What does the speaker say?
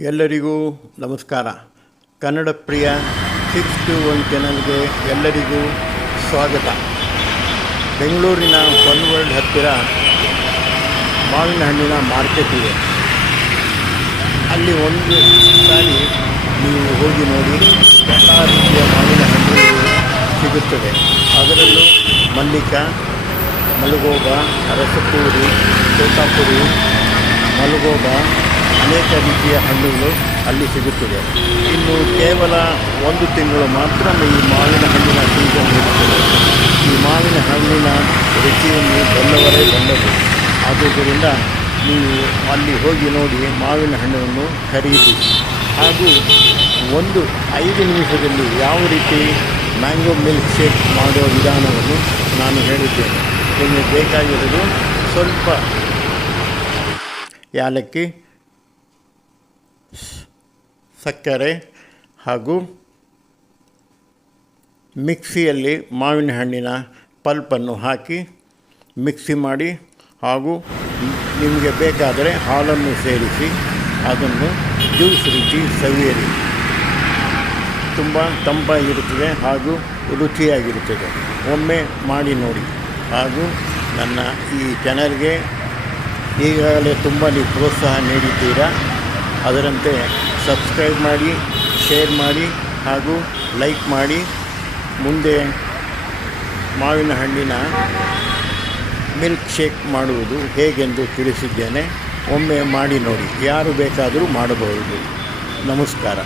ಎಲ್ಲರಿಗೂ ನಮಸ್ಕಾರ. ಕನ್ನಡ ಪ್ರಿಯ 621 ಚಾನಲ್ಗೆ ಎಲ್ಲರಿಗೂ ಸ್ವಾಗತ. ಬೆಂಗಳೂರಿನ ಫನ್ ವರ್ಲ್ಡ್ ಹತ್ತಿರ ಮಾವಿನ ಹಣ್ಣಿನ ಮಾರ್ಕೆಟ್ ಇದೆ. ಅಲ್ಲಿ ಒಂದು ಸಾರಿ ನೀವು ಹೋಗಿ ನೋಡಿ, ಎಲ್ಲ ರೀತಿಯ ಮಾವಿನ ಹಣ್ಣುಗಳು ಸಿಗುತ್ತದೆ. ಅದರಲ್ಲೂ ಮಲ್ಲಿಕ, ಮಲಗೋಬ, ರಸಪೂರಿ, ತೋತಾಪುರಿ, ಮಲಗೋಬ, ಅನೇಕ ರೀತಿಯ ಹಣ್ಣುಗಳು ಅಲ್ಲಿ ಸಿಗುತ್ತದೆ. ಇನ್ನು ಕೇವಲ 1 ತಿಂಗಳು ಮಾತ್ರ ಈ ಮಾವಿನ ಹಣ್ಣಿನ ಸೀಸನ್ ಇರುತ್ತದೆ. ಈ ಮಾವಿನ ಹಣ್ಣಿನ ರುಚಿಯನ್ನು ಬಲ್ಲವರೇ ಬಲ್ಲರು. ಆದುದರಿಂದ ನೀವು ಅಲ್ಲಿ ಹೋಗಿ ನೋಡಿ ಮಾವಿನ ಹಣ್ಣನ್ನು ಖರೀದಿಸಿ. ಹಾಗೂ 5 ನಿಮಿಷದಲ್ಲಿ ಯಾವ ರೀತಿ ಮ್ಯಾಂಗೋ ಮಿಲ್ಕ್ ಶೇಕ್ ಮಾಡುವ ವಿಧಾನವನ್ನು ನಾನು ಹೇಳಿದ್ದೇನೆ. ನಿಮಗೆ ಬೇಕಾಗಿರೋದು ಸ್ವಲ್ಪ ಏಲಕ್ಕಿ, ಸಕ್ಕರೆ ಹಾಗೂ ಮಿಕ್ಸಿಯಲ್ಲಿ ಮಾವಿನ ಹಣ್ಣಿನ ಪಲ್ಪನ್ನು ಹಾಕಿ ಮಿಕ್ಸಿ ಮಾಡಿ, ಹಾಗೂ ನಿಮಗೆ ಬೇಕಾದರೆ ಹಾಲನ್ನು ಸೇರಿಸಿ ಅದನ್ನು ಜ್ಯೂಸ್ ರೀತಿ ಸವಿಯಿರಿ. ತುಂಬ ತಂಪಾಗಿರುತ್ತದೆ ಹಾಗೂ ರುಚಿಯಾಗಿರುತ್ತದೆ. ಒಮ್ಮೆ ಮಾಡಿ ನೋಡಿ. ಹಾಗೂ ನನ್ನ ಈ ಚಾನಲ್ಗೆ ಈಗಾಗಲೇ ತುಂಬ ನೀವು ಪ್ರೋತ್ಸಾಹ ನೀಡಿದ್ದೀರಾ. ಅದರಂತೆ ಸಬ್ಸ್ಕ್ರೈಬ್ ಮಾಡಿ, ಶೇರ್ ಮಾಡಿ ಹಾಗೂ ಲೈಕ್ ಮಾಡಿ. ಮುಂದೆ ಮಾವಿನ ಹಣ್ಣಿನ ಮಿಲ್ಕ್ ಶೇಕ್ ಮಾಡುವುದು ಹೇಗೆಂದು ತಿಳಿಸಿದ್ದೇನೆ. ಒಮ್ಮೆ ಮಾಡಿ ನೋಡಿ. ಯಾರು ಬೇಕಾದರೂ ಮಾಡಬಹುದು. ನಮಸ್ಕಾರ.